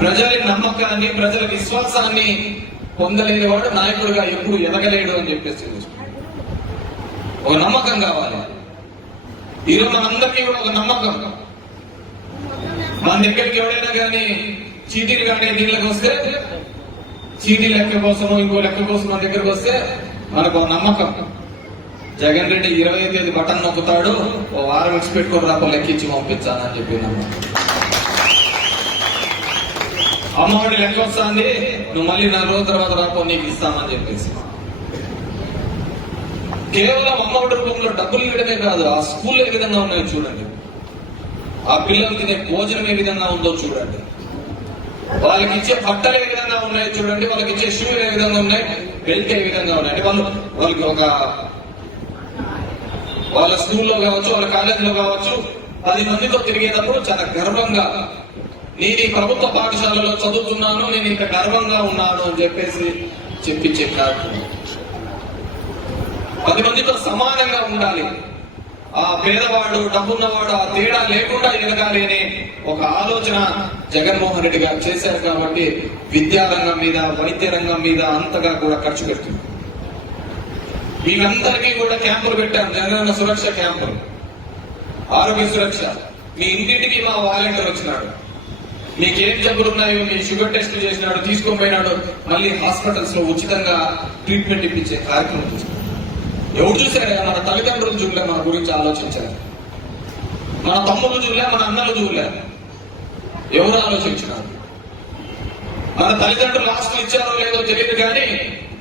ప్రజల నమ్మకాన్ని ప్రజల విశ్వాసాన్ని పొందలేని వాడు నాయకుడిగా ఎప్పుడు ఎదగలేడు అని చెప్పేసి ఒక నమ్మకం కావాలి. ఈరోజు మనందరికీ కూడా ఒక నమ్మకం. మన దగ్గరికి ఎవరైనా కానీ చీటీలు కానీ నీళ్ళకి వస్తే చీటీ లెక్క కోసం ఇంకో లెక్క కోసం మన దగ్గరకు వస్తే మనకు ఒక నమ్మకం. జగన్ రెడ్డి ఇరవై తేదీ బటన్ నొక్కుతాడు ఓ వారం ఇచ్చి పెట్టుకుని రాపో లెక్కించి పంపించానని చెప్పి నమ్మకం. అమ్మఒడి లెక్క వస్తుంది. నువ్వు మళ్ళీ నెల రోజుల తర్వాత రాపో నీకు ఇస్తామని చెప్పేసి. కేవలం అమ్మఒడి రూపంలో డబ్బులు ఇవ్వడమే కాదు ఆ స్కూల్ ఏ విధంగా ఉన్నాయో చూడండి. ఆ పిల్లలకి తినే భోజనం ఏ విధంగా ఉందో చూడండి. వాళ్ళకి ఇచ్చే బట్టలు ఏ విధంగా ఉన్నాయో చూడండి. వాళ్ళకి ఇచ్చే షూలు ఏ విధంగా ఉన్నాయి బెల్ట్ ఏ విధంగా ఉన్నాయి. అంటే వాళ్ళు వాళ్ళకి ఒక వాళ్ళ స్కూల్లో కావచ్చు వాళ్ళ కాలేజీలో కావచ్చు పది మందితో తిరిగేటప్పుడు చాలా గర్వంగా నేను ఈ ప్రభుత్వ పాఠశాలలో చదువుతున్నాను నేను ఇంత గర్వంగా ఉన్నాను అని చెప్పేసి చెప్పి చెప్పాడు పది మందితో సమానంగా ఉండాలి. ఆ పేదవాడు డబ్బున్నవాడు ఆ తేడా లేకుండా ఎదగాలి అనే ఒక ఆలోచన జగన్మోహన్ రెడ్డి గారు చేశారు కాబట్టి విద్యారంగం మీద వైద్య రంగం మీద అంతగా కూడా ఖర్చు పెడుతుంది. మీరందరికీ కూడా క్యాంపులు పెట్టారు జగనన్న సురక్ష క్యాంపులు. ఆరోగ్య సురక్ష. మీ ఇంటింటికి మా వాలంటీర్ వచ్చినాడు. మీకు ఏం జబ్బులు ఉన్నాయో మీ షుగర్ టెస్ట్ చేసినాడు తీసుకొని పోయినాడు మళ్ళీ హాస్పిటల్స్లో ఉచితంగా ట్రీట్మెంట్ ఇప్పించే కార్యక్రమం తీసుకున్నాడు. ఎవరు చూశారు? మన తల్లిదండ్రులు చూడలే మన గురించి ఆలోచించారు మన తమ్ముళ్ళు చూడలే మన అన్నలు చూడలే. ఎవరు ఆలోచించినారు? మన తల్లిదండ్రులు ఆస్తులు ఇచ్చారో లేదో తెలియదు కానీ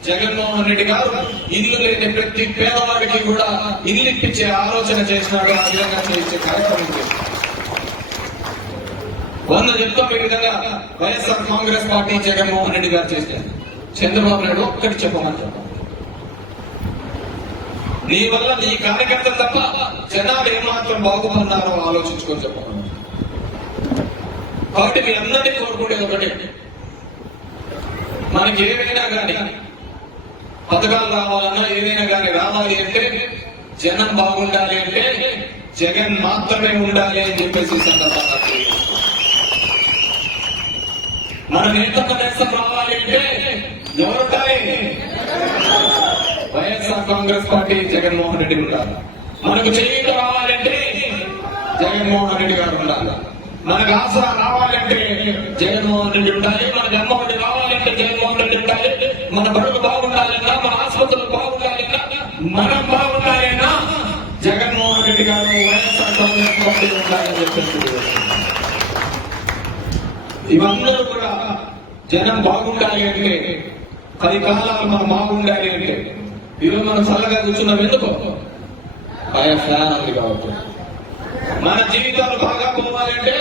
జగన్మోహన్ రెడ్డి గారు ఇల్లు లేని ప్రతి పేదవాడికి కూడా ఇల్లు ఇప్పించే ఆలోచన చేసినాడు ఆ విధంగా చేసే కార్యక్రమం చేసినాడు వంద చెప్తాం ఈ విధంగా వైఎస్ఆర్ కాంగ్రెస్ పార్టీ జగన్మోహన్ రెడ్డి గారు చేశారు. చంద్రబాబు నాయుడు ఒక్కటి చెప్పమని చెప్పాలి. నీ వల్ల నీ కార్యకర్తలు తప్ప జనాలు ఏమాత్రం బాగుపడినారో ఆలోచించుకొని చెప్పమని కాబట్టి మీ అందరినీ కోరుకునేది ఒకటి. మనకి ఏమైనా కానీ పథకాలు రావాలన్నా ఏదైనా కానీ రావాలి అంటే జనం బాగుండాలి అంటే జగన్ మాత్రమే ఉండాలి అని చెప్పేసి సందర్భంగా మన నేత ప్రదేశం రావాలి అంటే ఎవరుండాలి వైఎస్ఆర్ కాంగ్రెస్ పార్టీ జగన్మోహన్ రెడ్డి ఉండాలి. మనకు చేయూత రావాలంటే జగన్మోహన్ రెడ్డి గారు ఉండాలి. మనకు ఆశ రావాలంటే జగన్మోహన్ రెడ్డి ఉండాలి. మనకు అమ్మఒడి రావాలంటే జగన్మోహన్ రెడ్డి ఉండాలి. మన బడులు బాగుండాలన్నా మన ఆసుపత్రులు బాగుండాలన్నా మనం బాగుండాలన్నా జగన్మోహన్ రెడ్డి గారు వైఎస్ఆర్ కాంగ్రెస్ పార్టీ ఉండాలని చెప్పారు ఇవందరూ జనం బాగుండాలి అంటే పది కాలాలు మనం బాగుండాలి అంటే ఈరోజు మనం చల్లగా కూర్చున్నాం ఎందుకు? ఆయన ఫ్యాన్ ఉంది కాబట్టి. మన జీవితాలు బాగా పోవాలంటే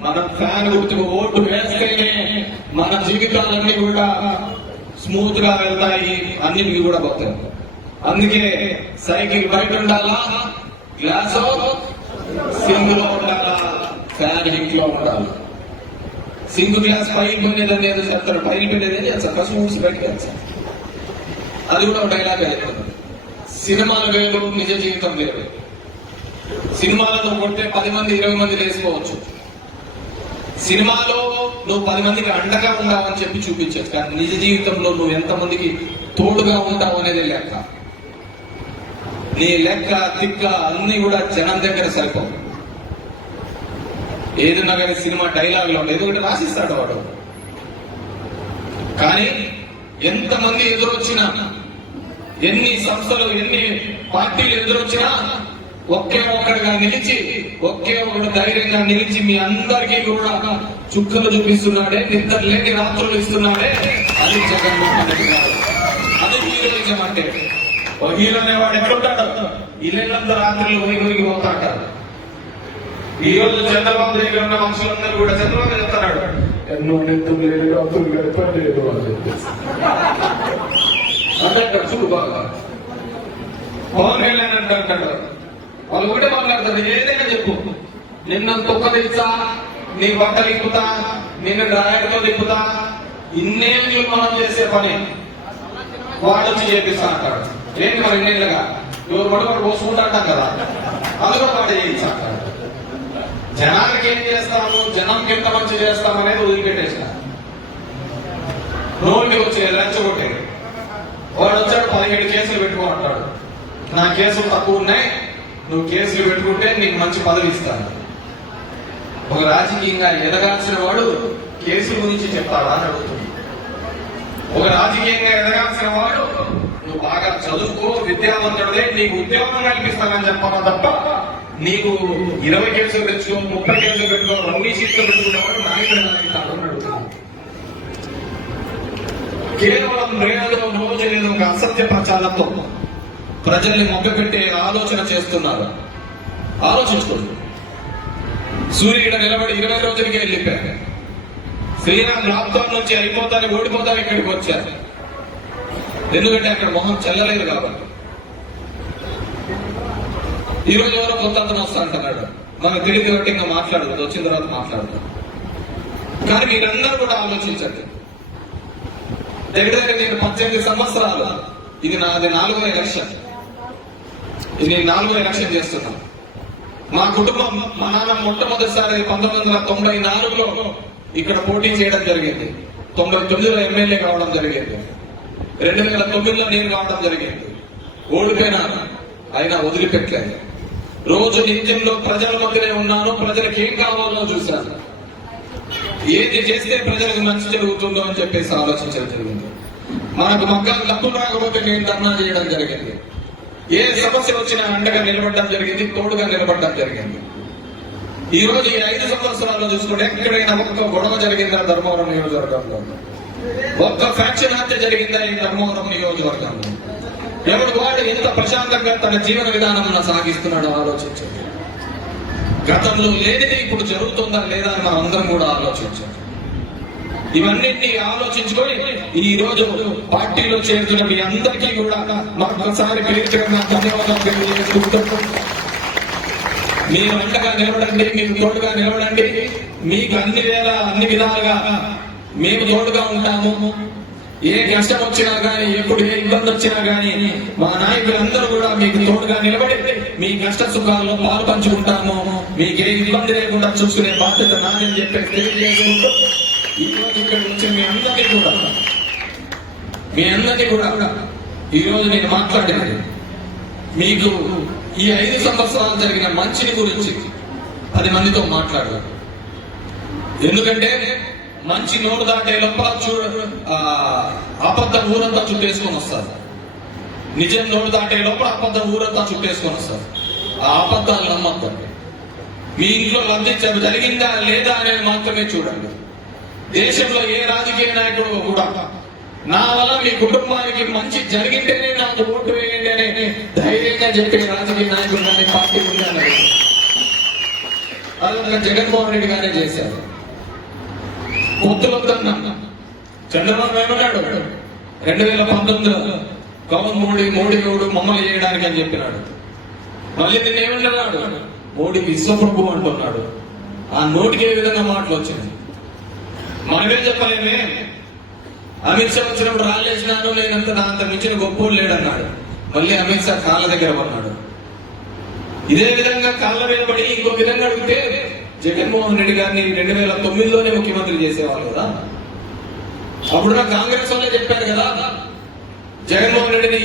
మనం ఫ్యాన్ గుర్తుకు ఓటు వేస్తేనే మన జీవితాలన్నీ కూడా స్మూత్గా వెళ్తాయి అన్నిటికీ కూడా పోతాయి. అందుకే సైకిల్ బయట ఉండాలా? గ్లాస్? సింగిల్లో ఉండాలా? ఫ్యాన్ ఇంట్లో ఉండాలి. సింగు గ్లాస్ పైన పోయినదని ఏదో చెప్తాడు పైన పోయినదని అసలు ఫస్ట్ మూవీస్ బయటకు వెళ్తారు అది కూడా ఒక డైలాగ్ అయిపోతుంది సినిమాలు వేరు నిజ జీవితం వేరు. సినిమాలను కొట్టే పది మంది ఇరవై మంది వేసుకోవచ్చు సినిమాలో నువ్వు పది మందికి అండగా ఉండాలని చెప్పి చూపించచ్చు కానీ నిజ జీవితంలో నువ్వు ఎంతమందికి తోడుగా ఉంటావు అనేది లెక్క. నీ లెక్క తిక్క అన్ని కూడా జనం దగ్గర సరిపోవు. ఏదన్నా కానీ సినిమా డైలాగ్లో ఏదో ఒకటి రాసిస్తాడు వాడు. కానీ ఎంతమంది ఎదురొచ్చినా ఎన్ని సంస్థలు ఎన్ని పార్టీలు ఎదురొచ్చినా ఒకే ఒక్కడిగా నిలిచి ఒకే ఒకడు ధైర్యంగా నిలిచి మీ అందరికీ కూడా చుక్కలు చూపిస్తున్నాడే నిద్ర లేని రాత్రులు ఇస్తున్నాడే అది జగన్మోహన్ రెడ్డి గారు. అది హీరోయిజం అంటే. హీరో అనేవాడు ఎక్కడుంటాడు? ఇల్లంతా రాత్రులు వైగురికి పోతాడు. ఈ రోజు చంద్రబాబు దగ్గర ఉన్న మనుషులందరూ కూడా చంద్రబాబు చెప్తున్నాడు. ఎన్నో నిద్ర లేదు రాత్రులు గడపలేదు అని చెప్పేసి అంటే ఇక్కడ చూడు బాగా. పవన్ కళ్యాణ్ అంటే అంటాడు. వాళ్ళు ఒకటే మాట్లాడతారు ఏదైనా చెప్పు. నిన్న తొక్క తెచ్చా నీ బట్ట ఇప్పుతా నిన్ను డ్రాయర్తో తిప్పుతా ఇన్నేళ్ళు మనం చేసే పని. వాడు వచ్చి చేపిస్తా అంటాడు. ఏంటి మరి ఇన్నేళ్ళుగా? ఎవరు పడుకోడు పోసుకుంటా అంటాం కదా. అది కూడా వాడు చేయిస్తా అంటాడు. జనానికి ఏం చేస్తాము? జనంకి ఎంత మంచి చేస్తాం అనేది వదిలిపెట్టేసిన నోటికి వచ్చి రెచ్చగొట్టేది. వాడు వచ్చాడు పదిహేడు కేసులు పెట్టుకోమంటాడు నా కేసులు తక్కువ ఉన్నాయి నువ్వు కేసులు పెట్టుకుంటే నీకు మంచి పదవి ఇస్తాను. ఒక రాజకీయంగా ఎదగాల్సిన వాడు కేసు గురించి చెప్తాడా అని అడుగుతుంది. ఒక రాజకీయంగా ఎదగాల్సిన వాడు నువ్వు బాగా చదువుకో విద్యావంతుడే నీకు ఉద్యోగం కల్పిస్తానని చెప్పాలా తప్ప? నీకు ఇరవై కేసులు పెంచుకో ముప్పై కేసులు పెట్టుకో రౌడీ సీట్లు పెట్టుకునేవాడు నాయకుడు కేవలం రేణులో మోజలేదు ఒక అసత్య ప్రచారంతో ప్రజల్ని మొగ్గపెట్టే ఆలోచన చేస్తున్నారు. ఆలోచించుకోండి. సూర్యుడు నిలబడి ఇరవై రోజులకే వెళ్ళిపోయారు శ్రీరామ్ లాక్డౌన్ నుంచి అయిపోతాను ఓడిపోతాను ఇక్కడికి వచ్చారు. ఎందుకంటే అక్కడ మొహం చెల్లలేదు కాబట్టి. ఈ రోజు ఎవరో కొత్త అతను వస్తా మనం తిరిగి బట్టి ఇంకా మాట్లాడదు వచ్చిన తర్వాత మాట్లాడదాం కానీ మీరందరూ కూడా ఆలోచించండి. దగ్గర దగ్గర నేను పద్దెనిమిది సంవత్సరాలు ఇది నాది నాలుగో ఎలక్షన్. ఇది నేను నాలుగో ఎలక్షన్ చేస్తున్నాను మా కుటుంబం మా నాన్న మొట్టమొదటిసారి పంతొమ్మిది వందల తొంభై నాలుగులో ఇక్కడ పోటీ చేయడం జరిగింది. తొంభై తొమ్మిదిలో ఎమ్మెల్యే కావడం జరిగింది. రెండు వేల తొమ్మిదిలో నేను కావడం జరిగింది. ఓడిపోయినా అయినా వదిలిపెట్టలేదు. రోజు నిత్యంలో ప్రజల మధ్యనే ఉన్నాను. ప్రజలకు ఏం కావాలో చూశాను. ఏది చేస్తే ప్రజలకు మంచి జరుగుతుందో అని చెప్పేసి ఆలోచించడం జరిగింది. మనకు మగ్గాలు డబ్బులు రాకపోతే నేను ధర్నా చేయడం జరిగింది. ఏ సమస్య వచ్చినా అండగా నిలబడడం జరిగింది తోడుగా నిలబడడం జరిగింది. ఈ రోజు ఈ ఐదు సంవత్సరాల్లో చూసుకుంటే ఎక్కడైనా ఒక్క గొడవ జరిగిందా ధర్మవరం నియోజకవర్గంలో? ఒక్క ఫ్యాక్షన్ హత్య జరిగిందా ఈ ధర్మవరం నియోజకవర్గంలో? ఎవరి వాడు ఎంత ప్రశాంతంగా తన జీవన విధానం సాగిస్తున్నాడో ఆలోచించండి. గతంలో లేనిది ఇప్పుడు జరుగుతుందా లేదా అని మనం అందరం కూడా ఆలోచించాలి ఇవన్నింటినీ ఆలోచించుకొని ఈ రోజు పార్టీలో చేరుతున్న మీ అందరికీ కూడా మరొకసారి పేరుగా ధన్యవాదాలు తెలియజేసుకుంటూ మీరు అండగా నిలబడండి మీరు తోడుగా నిలబడండి. మీకు అన్ని వేళ అన్ని విధాలుగా మేము తోడుగా ఉంటాము. ఏ కష్టం వచ్చినా గానీ ఎప్పుడు ఏ ఇబ్బంది వచ్చినా గానీ మా నాయకులందరూ కూడా మీకు తోడుగా నిలబడి మీ కష్ట సుఖాల్లో పాలు పంచుకుంటాము మీకు ఏ ఇబ్బంది లేకుండా చూసుకునే బాధ్యత నాదని చెప్పి తెలియజేసుకుంటూ ఈ రోజు ఇక్కడ వచ్చిన మీ అందరికీ కూడా మీ అందరికీ కూడా ఈ రోజు నేను మాట్లాడేది. మీకు ఈ ఐదు సంవత్సరాలు జరిగిన మంచిని గురించి పది మందితో మాట్లాడారు ఎందుకంటే మంచి నోరు దాటే లోపల చూడ అబద్ధం ఊరంతా చుట్టేసుకొని వస్తారు. నిజం నోరు దాటే లోపల అబద్ధం ఊరంతా చుట్టేసుకొని వస్తారు. ఆ అబద్ధాలు నమ్మద్దండి మీ ఇంట్లో లబ్ధి జరిగిందా లేదా అనేది మాత్రమే చూడండి. దేశంలో ఏ రాజకీయ నాయకుడు కూడా నా వల్ల మీ కుటుంబానికి మంచి జరిగింటేనే నాకు ఓటు వేయండి అని ధైర్యంగా చెప్పే రాజకీయ నాయకుడు కానీ పార్టీ ఉండాలి అదే జగన్మోహన్ రెడ్డి గారే చేశారు. పొత్తులు చంద్రబాబు ఏమన్నాడు? రెండు వేల పంతొమ్మిదిలో పవన్ మోడీ మోడీ గౌడు మమ్మల్ని చేయడానికి అని చెప్పినాడు. మళ్ళీ నిన్న ఏమన్నాడు? మోడీ విశ్వప్రభు అంటున్నాడు. ఆ నోటికి ఏ విధంగా మాటలు వచ్చింది మనమే చెప్పలేమే. అమిత్ షా వచ్చినప్పుడు రాలేసినాను లేనంత నా అంత మించిన గొప్పోడు లేడన్నాడు. మళ్ళీ అమిత్ షా కాళ్ళ దగ్గర పన్నాడు ఇదే విధంగా కాళ్ళ మీద పడి ఇంకో విధంగా అడిగితే జగన్మోహన్ రెడ్డి గారిని రెండు వేల తొమ్మిదిలోనే ముఖ్యమంత్రి చేసేవాళ్ళు కదా? అప్పుడు కాంగ్రెస్ వాళ్ళే చెప్పారు కదా జగన్మోహన్ రెడ్డిని